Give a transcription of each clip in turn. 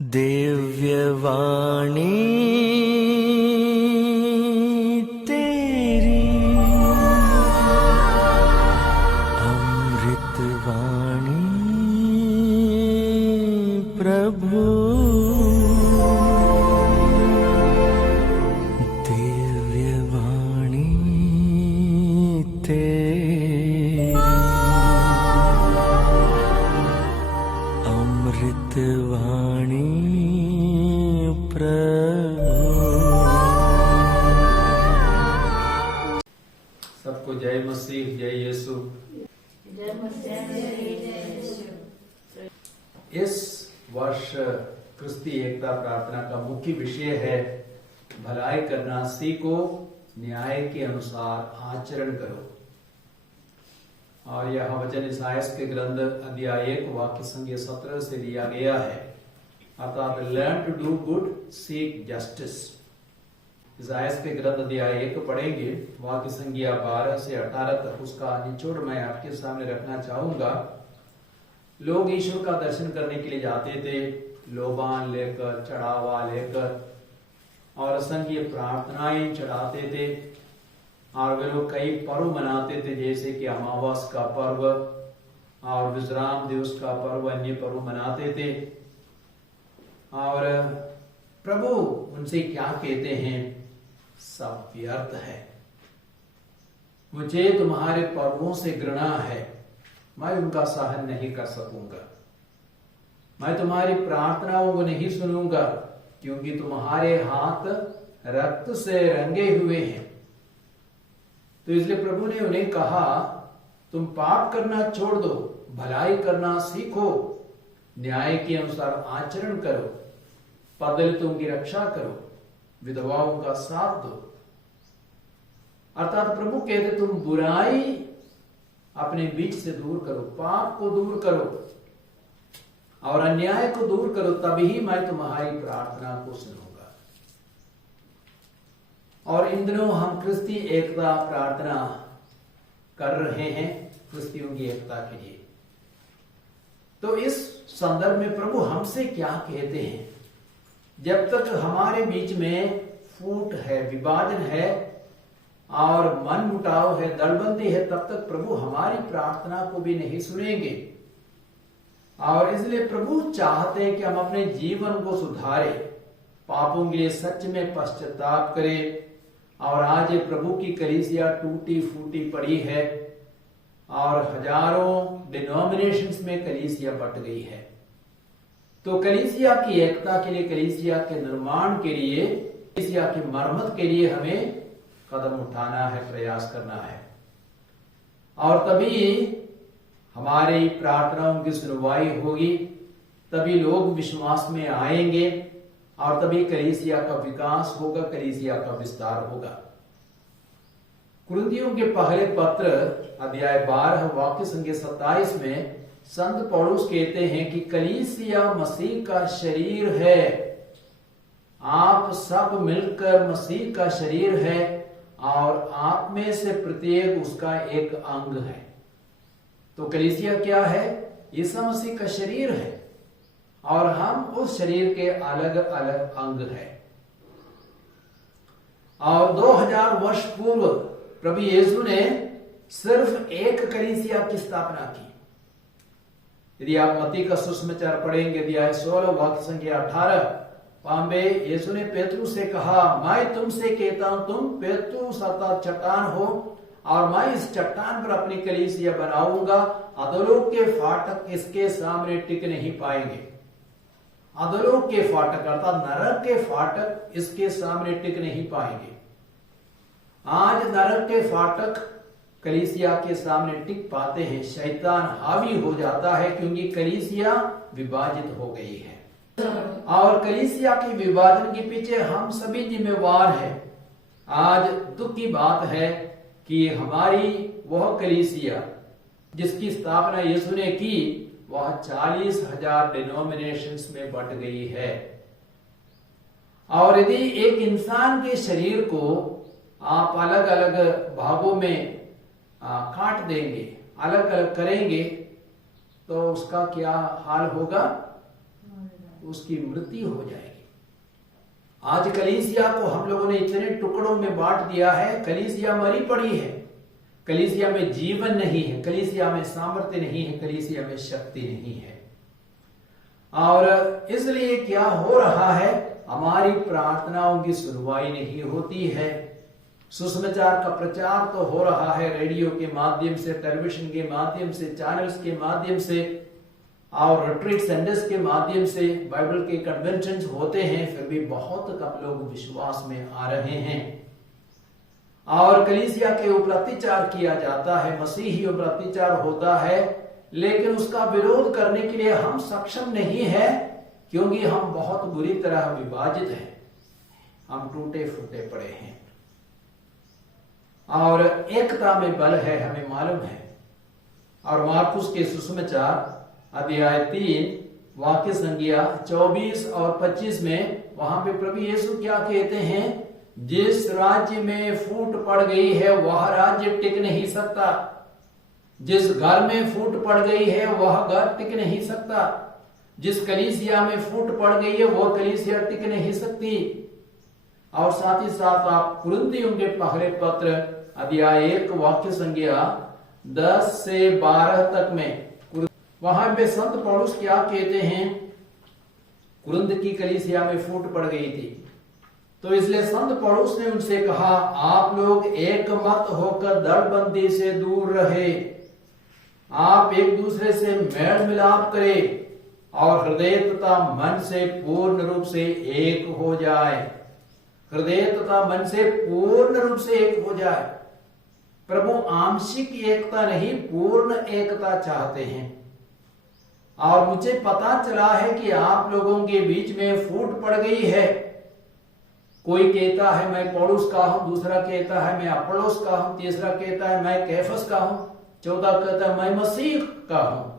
दिव्यवाणी तेरी अमृतवाणी प्रभु। दिव्यवाणी तेरी अमृतवाणी सबको जय मसीह, जय यीशु। इस वर्ष क्रिस्ती एकता प्रार्थना का मुख्य विषय है भलाई करना सीखो, न्याय के अनुसार आचरण करो। और यह वचन इसायास के ग्रंथ अध्याय 1 वाक्य संख्या 17 से लिया गया है, अर्थात learn to do good, seek justice. इसायास के ग्रंथ अध्याय 1 पढ़ेंगे, वाक्य संख्या 12 से 18 तक। उसका निचोड़ मैं आपके सामने रखना चाहूंगा। लोग ईश्वर का दर्शन करने के लिए जाते थे, लोबान लेकर, चढ़ावा लेकर, और असंख्य प्रार्थनाएं चढ़ाते थे। और वे लोग कई पर्व मनाते थे, जैसे कि अमावस का पर्व और विश्राम दिवस का पर्व, अन्य पर्व मनाते थे। और प्रभु उनसे क्या कहते हैं? सब व्यर्थ है, मुझे तुम्हारे पर्वों से घृणा है, मैं उनका सहन नहीं कर सकूंगा। मैं तुम्हारी प्रार्थनाओं को नहीं सुनूंगा, क्योंकि तुम्हारे हाथ रक्त से रंगे हुए हैं। तो इसलिए प्रभु ने उन्हें कहा, तुम पाप करना छोड़ दो, भलाई करना सीखो, न्याय के अनुसार आचरण करो, पदलितों की रक्षा करो, विधवाओं का साथ दो। अर्थात प्रभु कहते तुम बुराई अपने बीच से दूर करो, पाप को दूर करो और अन्याय को दूर करो, तभी मैं तुम्हारी प्रार्थना को सुनूंगा। और इन दिनों हम क्रिस्ती एकता प्रार्थना कर रहे हैं, क्रिस्तियों की एकता के लिए। तो इस संदर्भ में प्रभु हमसे क्या कहते हैं? जब तक हमारे बीच में फूट है, विभाजन है और मन मुटाव है, दलबंदी है, तब तक प्रभु हमारी प्रार्थना को भी नहीं सुनेंगे। और इसलिए प्रभु चाहते हैं कि हम अपने जीवन को सुधारें, पापों के लिए सच में पश्चाताप करें। और आज ये प्रभु की कलीसिया टूटी फूटी पड़ी है और हजारों डिनोमिनेशंस में कलीसिया बट गई है। तो कलीसिया की एकता के लिए, कलीसिया के निर्माण के लिए, कलीसिया की मरम्मत के लिए हमें कदम उठाना है, प्रयास करना है। और तभी हमारी प्रार्थनाओं की सुनवाई होगी, तभी लोग विश्वास में आएंगे और तभी कलीसिया का विकास होगा, कलीसिया का विस्तार होगा। कुरिन्थियों के पहले पत्र अध्याय 12 वाक्य संख्या 27 में संत पौलुस कहते हैं कि कलीसिया मसीह का शरीर है, आप सब मिलकर मसीह का शरीर है और आप में से प्रत्येक उसका एक अंग है। तो कलीसिया क्या है? यीशु मसीह का शरीर है और हम उस शरीर के अलग अलग अंग हैं। और 2000 वर्ष पूर्व प्रभु यीशु ने सिर्फ एक कलीसिया की स्थापना की। यदि आप मत्ती का सुसमाचार पढ़ेंगे, अध्याय 16 वाक्य संख्या 18, वहां में यीशु ने पेतरू से कहा, मैं तुमसे कहता हूं, तुम पेतरूस अर्थात चट्टान हो और मैं इस चट्टान पर अपनी कलीसिया बनाऊंगा, अधोलोक के फाटक इसके सामने टिक नहीं पाएंगे। अधोलोक के फाटक अर्थात नरक के फाटक इसके सामने टिक नहीं पाएंगे। आज नरक के फाटक कलीसिया के सामने टिक पाते हैं, शैतान हावी हो जाता है, क्योंकि कलीसिया विभाजित हो गई है। और कलीसिया के विभाजन के पीछे हम सभी जिम्मेवार हैं। आज दुख की बात है कि हमारी वह कलीसिया जिसकी स्थापना यीशु ने की, वह 40,000 डिनोमिनेशंस में बट गई है। और यदि एक इंसान के शरीर को आप अलग अलग भागों में काट देंगे, अलग अलग करेंगे, तो उसका क्या हाल होगा? उसकी मृत्यु हो जाएगी। आज कलीसिया को हम लोगों ने इतने टुकड़ों में बांट दिया है, कलीसिया मरी पड़ी है, कलीसिया में जीवन नहीं है, कलीसिया में सामर्थ्य नहीं है, कलीसिया में शक्ति नहीं है। और इसलिए क्या हो रहा है, हमारी प्रार्थनाओं की सुनवाई नहीं होती है। सुसमाचार का प्रचार तो हो रहा है रेडियो के माध्यम से, टेलीविजन के माध्यम से, चैनल्स के माध्यम से और रिट्रीट सेंटर्स के माध्यम से, बाइबल के कन्वेंशंस होते हैं, फिर भी बहुत कम लोग विश्वास में आ रहे हैं। और कलीसिया के ऊपर अत्याचार किया जाता है, मसीही ऊपर अत्याचार होता है, लेकिन उसका विरोध करने के लिए हम सक्षम नहीं है, क्योंकि हम बहुत बुरी तरह विभाजित हैं, हम टूटे फूटे पड़े हैं। और एकता में बल है, हमें मालूम है। और मार्कुस के सुसमाचार अध्याय 3 वाक्य संख्या 24 और 25 में वहां पे प्रभु यीशु क्या कहते हैं, जिस राज्य में फूट पड़ गई है वह राज्य टिक नहीं सकता, जिस घर में फूट पड़ गई है वह घर टिक नहीं सकता, जिस कलीसिया में फूट पड़ गई है वह कलीसिया टिक नहीं सकती। और साथ ही साथ आप कुरिन्थियों के पहले पत्र अध्याय 1 वाक्य संख्या 10 से 12 तक में वहां पे संत पौलुस क्या कहते हैं, कुरिन्थ की कलीसिया में फूट पड़ गई थी, तो इसलिए संत पौलुस ने उनसे कहा, आप लोग एक मत होकर दलबंदी से दूर रहे, आप एक दूसरे से मेल मिलाप करें और हृदय तथा मन से पूर्ण रूप से एक हो जाए। हृदय तथा मन से पूर्ण रूप से एक हो जाए। प्रभु आंशिक एकता नहीं, पूर्ण एकता चाहते हैं। और मुझे पता चला है कि आप लोगों के बीच में फूट पड़ गई है। कोई कहता है मैं पौलुस का हूं, दूसरा कहता है मैं अपोलोस का हूं, तीसरा कहता है मैं कैफस का हूं, चौथा कहता है मैं मसीह का हूं।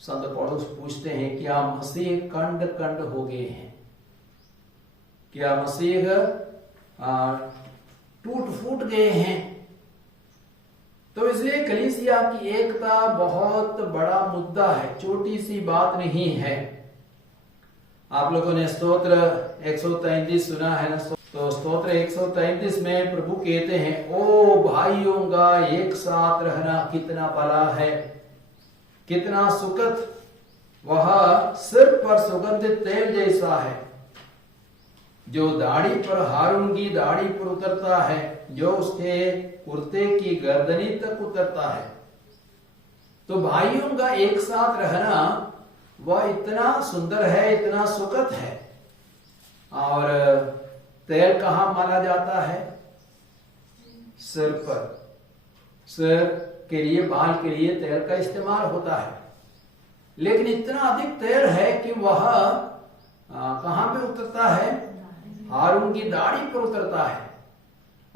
संत पौलुस पूछते हैं, क्या मसीह कंड कंड हो गए हैं? क्या मसीह टूट फूट गए हैं? तो इसलिए कलीसिया की एकता बहुत बड़ा मुद्दा है, छोटी सी बात नहीं है। आप लोगों ने स्तोत्र 133 सुना है ना? तो स्तोत्र 133 में प्रभु कहते हैं, ओ भाइयों का एक साथ रहना कितना भला है, कितना सुखद, वह सिर पर सुगंधित तेल जैसा है, जो दाढ़ी पर, हारून की दाढ़ी पर उतरता है, जो उसके कुर्ते की गर्दनी तक उतरता है। तो भाइयों का एक साथ रहना वह इतना सुंदर है, इतना सुखद है। और तेल कहां माला जाता है? सिर पर। सिर के लिए, बाल के लिए तेल का इस्तेमाल होता है, लेकिन इतना अधिक तेल है कि वह कहां पे उतरता है? हारून की दाढ़ी पर उतरता है,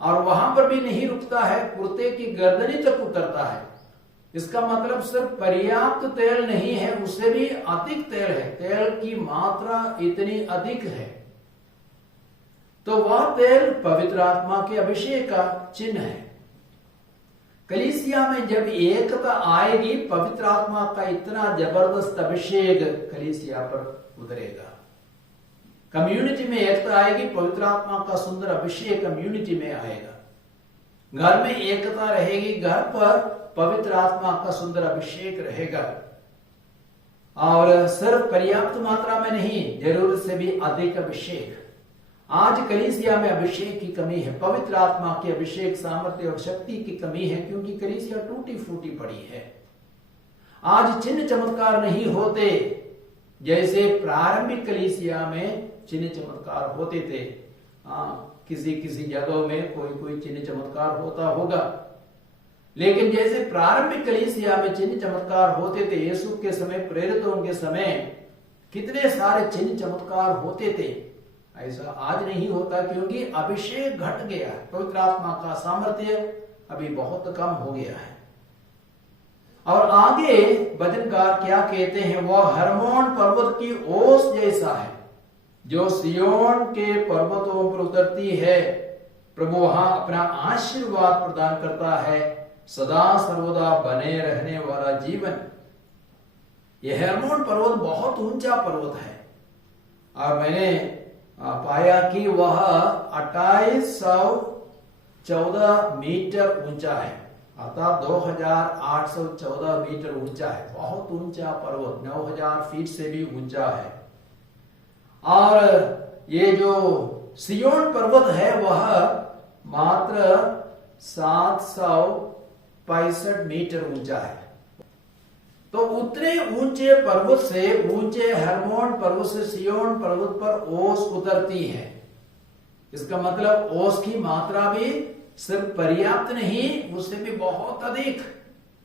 और वहां पर भी नहीं रुकता है, कुर्ते की गर्दनी तक उतरता है। इसका मतलब सिर्फ पर्याप्त तेल नहीं है, उससे भी अधिक तेल है, तेल की मात्रा इतनी अधिक है। तो वह तेल पवित्र आत्मा के अभिषेक का चिन्ह है। कलीसिया में जब एकता आएगी, पवित्र आत्मा का इतना जबरदस्त अभिषेक कलीसिया पर उतरेगा। कम्युनिटी में एकता आएगी, पवित्र आत्मा का सुंदर अभिषेक कम्युनिटी में आएगा। घर में एकता रहेगी, घर पर पवित्र आत्मा का सुंदर अभिषेक रहेगा। और सिर्फ पर्याप्त मात्रा में नहीं, जरूरत से भी अधिक अभिषेक। आज कलीसिया में अभिषेक की कमी है, पवित्र आत्मा के अभिषेक, सामर्थ्य और शक्ति की कमी है, क्योंकि कलीसिया टूटी फूटी पड़ी है। आज चिन्ह चमत्कार नहीं होते जैसे प्रारंभिक कलीसिया में चिन्ह चमत्कार होते थे। किसी किसी जगहों में कोई कोई चिन्ह चमत्कार होता होगा, लेकिन जैसे प्रारंभिक कलीसिया में चिन्ह चमत्कार होते थे, यीशु के समय, प्रेरितों के समय कितने सारे चिन्ह चमत्कार होते थे, ऐसा आज नहीं होता, क्योंकि अभिषेक घट गया है। पवित्र आत्मा का सामर्थ्य अभी बहुत कम हो गया है। और आगे भजनकार क्या कहते हैं, वह हर्मोन पर्वत की ओस जैसा है, जो सियोन के पर्वतों पर उतरती है। प्रभु वहां अपना आशीर्वाद प्रदान करता है, सदा सर्वदा बने रहने वाला जीवन। यह हर्मोन पर्वत बहुत ऊंचा पर्वत है, और मैंने पाया कि वह 2814 मीटर ऊंचा है, अर्थात 2814 मीटर ऊंचा है। बहुत ऊंचा पर्वत, 9000 फीट से भी ऊंचा है। और ये जो सियोन पर्वत है वह मात्र 765 मीटर ऊंचा है। तो उतने ऊंचे पर्वत से, ऊंचे हर्मोन पर्वत से सियोन पर्वत पर ओस उतरती है। इसका मतलब ओस की मात्रा भी सिर्फ पर्याप्त नहीं, उससे भी बहुत अधिक,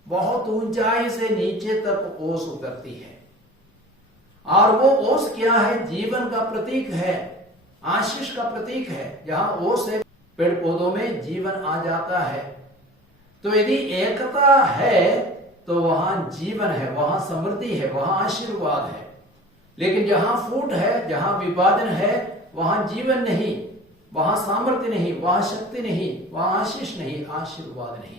बहुत ऊंचाई से नीचे तक ओस उतरती है। और वो ओस क्या है? जीवन का प्रतीक है, आशीष का प्रतीक है। जहां ओस है, पेड़ पौधों में जीवन आ जाता है। तो यदि एकता है तो वहां जीवन है, वहां समृद्धि है, वहां आशीर्वाद है। लेकिन जहां फूट है, जहां विभाजन है, वहां जीवन नहीं, वहां सामर्थ्य नहीं, वहां शक्ति नहीं, वहां आशीष नहीं, आशीर्वाद नहीं।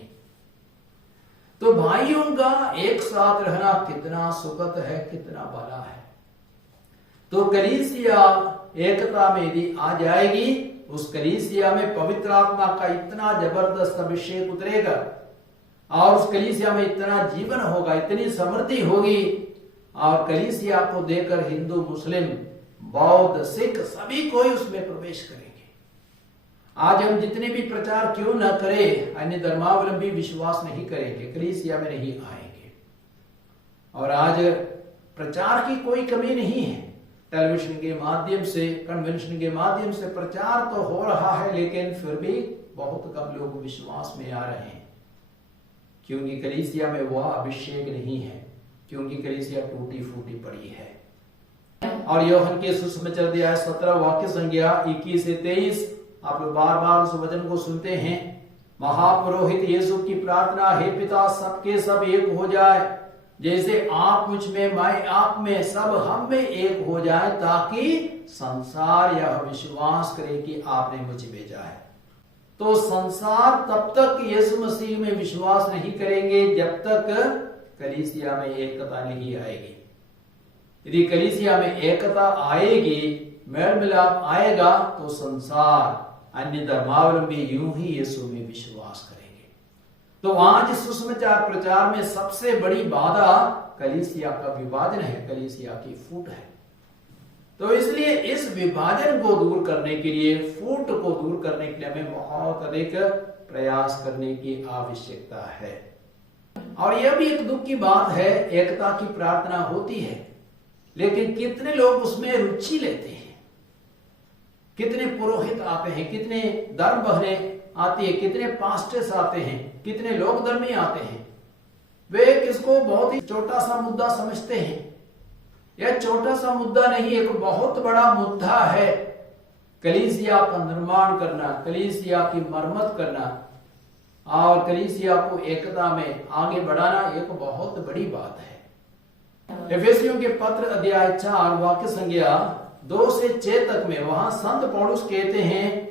तो भाइयों का एक साथ रहना कितना सुखद है, कितना भला है। तो कलीसिया एकता में यदि आ जाएगी, उस कलीसिया में पवित्र आत्मा का इतना जबरदस्त अभिषेक उतरेगा और उस कलीसिया में इतना जीवन होगा, इतनी समृद्धि होगी। और कलीसिया को देकर हिंदू, मुस्लिम, बौद्ध, सिख सभी कोई उसमें प्रवेश करेंगे। आज हम जितने भी प्रचार क्यों न करें, अन्य धर्मावलंबी विश्वास नहीं करेंगे, कलीसिया में नहीं आएंगे। और आज प्रचार की कोई कमी नहीं है। टेलीविजन के माध्यम से, कन्वेंशन के माध्यम से प्रचार तो हो रहा है, लेकिन फिर भी बहुत कम लोग विश्वास में आ रहे हैं, क्योंकि कलीसिया में वह अभिषेक नहीं है, क्योंकि कलीसिया टूटी फूटी पड़ी है। और यूहन्ना के सुसमाचार अध्याय 17 वाक्य संख्या 21 से 23, आप लोग बार बार उस वचन को सुनते हैं। महापुरोहित यीशु की प्रार्थना, हे पिता, सबके सब एक हो जाए, जैसे आप मुझ में, मैं आप में, सब हम में एक हो जाए, ताकि संसार यह विश्वास करे कि आपने मुझे भेजा है। तो संसार तब तक यीशु मसीह में विश्वास नहीं करेंगे जब तक कलीसिया में एकता नहीं आएगी। यदि कलीसिया में एकता आएगी, मेल मिलाप आएगा, तो संसार, अन्य धर्मावलंबी यूं ही यीशु में विश्वास करेंगे। तो आज सुसमाचार प्रचार में सबसे बड़ी बाधा कलीसिया का विभाजन है, कलीसिया की फूट है। तो इसलिए इस विभाजन को दूर करने के लिए, फूट को दूर करने के लिए हमें बहुत अधिक प्रयास करने की आवश्यकता है। और यह भी एक दुख की बात है, एकता की प्रार्थना होती है, लेकिन कितने लोग उसमें रुचि लेते हैं। कितने पुरोहित आते हैं, कितने धर्म बहनें आती है, कितने पास्टर्स आते हैं, कितने लोक धर्मी आते हैं। वे किसको बहुत ही छोटा सा मुद्दा समझते हैं। यह छोटा सा मुद्दा नहीं, एक बहुत बड़ा मुद्दा है। कलीसिया का निर्माण करना, कलीसिया की मरम्मत करना और कलीसिया को एकता में आगे बढ़ाना एक बहुत बड़ी बात है। एफेसियों के पत्र अध्याय 4 वाक्य संख्या 2 से 6 तक में वहां संत पौलुस कहते हैं,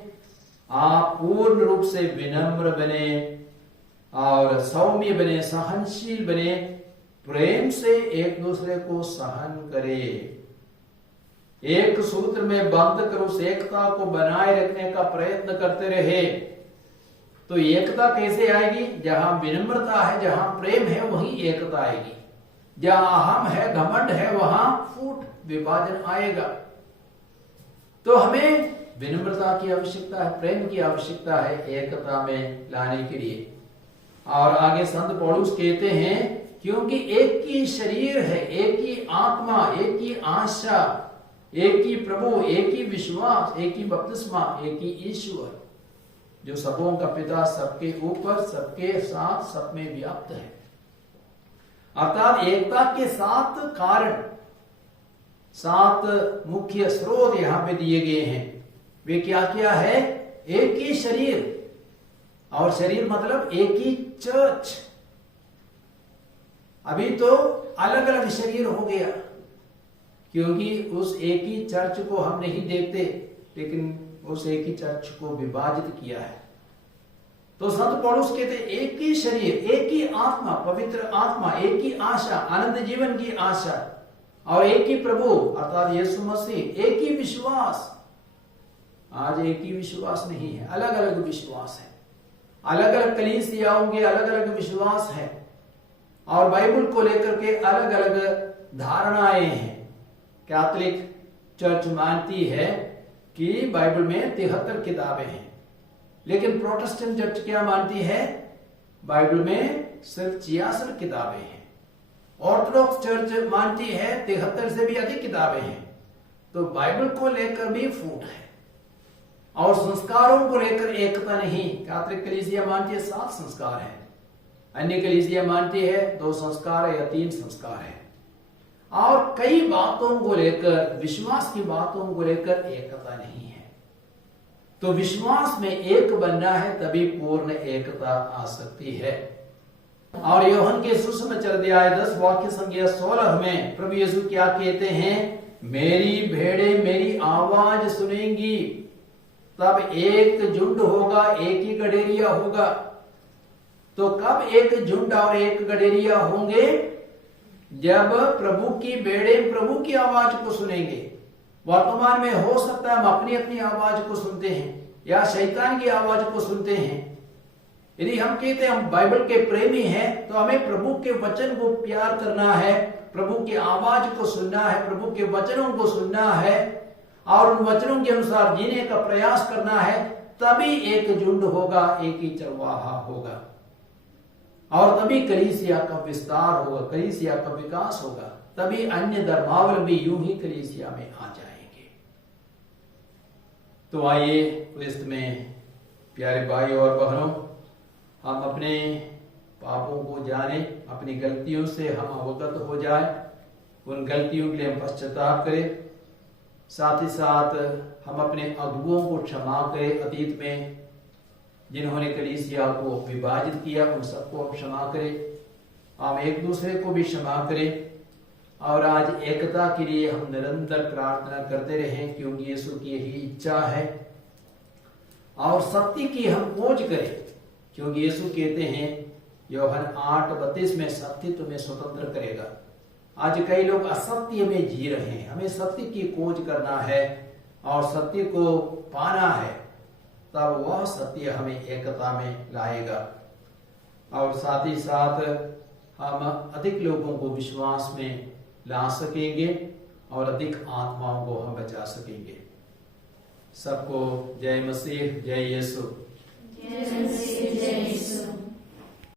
आप पूर्ण रूप से विनम्र बने और सौम्य बने, सहनशील बने, प्रेम से एक दूसरे को सहन करे, एक सूत्र में बंध कर उस एकता को बनाए रखने का प्रयत्न करते रहे। तो एकता कैसे आएगी? जहां विनम्रता है, जहां प्रेम है, वहीं एकता आएगी। जहां अहम है, घमंड है, वहां फूट, विभाजन आएगा। तो हमें विनम्रता की आवश्यकता है, प्रेम की आवश्यकता है एकता में लाने के लिए। और आगे संत पौलुस कहते हैं, क्योंकि एक ही शरीर है, एक ही आत्मा, एक ही आशा, एक ही प्रभु, एक ही विश्वास, एक ही बपतिस्मा, एक ही ईश्वर, जो सबों का पिता, सबके ऊपर, सबके साथ, सब में व्याप्त है। अर्थात एकता के 7 कारण, 7 मुख्य स्रोत यहां पे दिए गए हैं। वे क्या क्या है? एक ही शरीर, और शरीर मतलब एक ही चर्च। अभी तो अलग अलग शरीर हो गया, क्योंकि उस एक ही चर्च को हम नहीं देखते, लेकिन उस एक ही चर्च को विभाजित किया है। तो संत पौलुस कहते एक ही शरीर, एक ही आत्मा, पवित्र आत्मा, एक ही आशा, आनंद जीवन की आशा, और एक ही प्रभु अर्थात यीशु मसीह, एक ही विश्वास। आज एक ही विश्वास नहीं है, अलग अलग विश्वास है, अलग अलग कलीसियाओं के अलग अलग विश्वास है और बाइबल को लेकर के अलग अलग धारणाएं हैं। कैथोलिक चर्च मानती है कि बाइबल में 73 किताबें हैं, लेकिन प्रोटेस्टेंट चर्च क्या मानती है? बाइबल में सिर्फ 66 किताबें हैं। ऑर्थोडॉक्स चर्च मानती है 73 से भी अधिक किताबें हैं। तो बाइबल को लेकर भी फूट है और संस्कारों को लेकर एकता नहीं। कैथोलिक कलीसिया मानती है 7 संस्कार है, अन्य कलीसिया मानती है 2 संस्कार या 3 संस्कार है। और कई बातों को लेकर, विश्वास की बातों को लेकर एकता नहीं है। तो विश्वास में एक बनना है, तभी पूर्ण एकता आ सकती है। और यूहन्ना के सुसमाचार अध्याय 10 वाक्य संख्या 16 में प्रभु यीशु क्या कहते हैं? मेरी भेड़ें मेरी आवाज सुनेंगी, तब एक झुंड होगा, एक ही गडेरिया होगा। तो कब एक झुंड और एक गडेरिया होंगे? जब प्रभु की भेड़ें प्रभु की आवाज को सुनेंगे। वर्तमान में हो सकता है हम अपनी अपनी आवाज को सुनते हैं या शैतान की आवाज को सुनते हैं। यदि हम कहते हैं हम बाइबल के प्रेमी हैं, तो हमें प्रभु के वचन को प्यार करना है, प्रभु की आवाज को सुनना है, प्रभु के वचनों को सुनना है और उन वचनों के अनुसार जीने का प्रयास करना है। तभी एक झुंड होगा, एक ही चरवाहा होगा और तभी कलीसिया का विस्तार होगा, कलीसिया का विकास होगा। तभी अन्य धर्मावलंबी यूं ही कलीसिया में आ जाएंगे। तो आइए क्रिस्त में प्यारे भाई और बहनों, हम अपने पापों को जाने, अपनी गलतियों से हम अवगत हो जाए, उन गलतियों के लिए हम पश्चाताप करें। साथ ही साथ हम अपने अगुओं को क्षमा करें। अतीत में जिन्होंने कलीसिया को विभाजित किया, उन सबको हम क्षमा करें। हम एक दूसरे को भी क्षमा करें और आज एकता के लिए हम निरंतर प्रार्थना करते रहें, क्योंकि यीशु की यही इच्छा है। और सत्य की हम खोज करें, क्योंकि यीशु कहते हैं यूहन्ना 8:32 में, सत्य तुम्हें स्वतंत्र करेगा। आज कई लोग असत्य में जी रहे हैं। हमें सत्य की खोज करना है और सत्य को पाना है, तब वह सत्य हमें एकता में लाएगा। और साथ ही साथ हम अधिक लोगों को विश्वास में ला सकेंगे और अधिक आत्माओं को हम बचा सकेंगे। सबको जय मसीह, जय यीशु। जय मसीह, जय यीशु।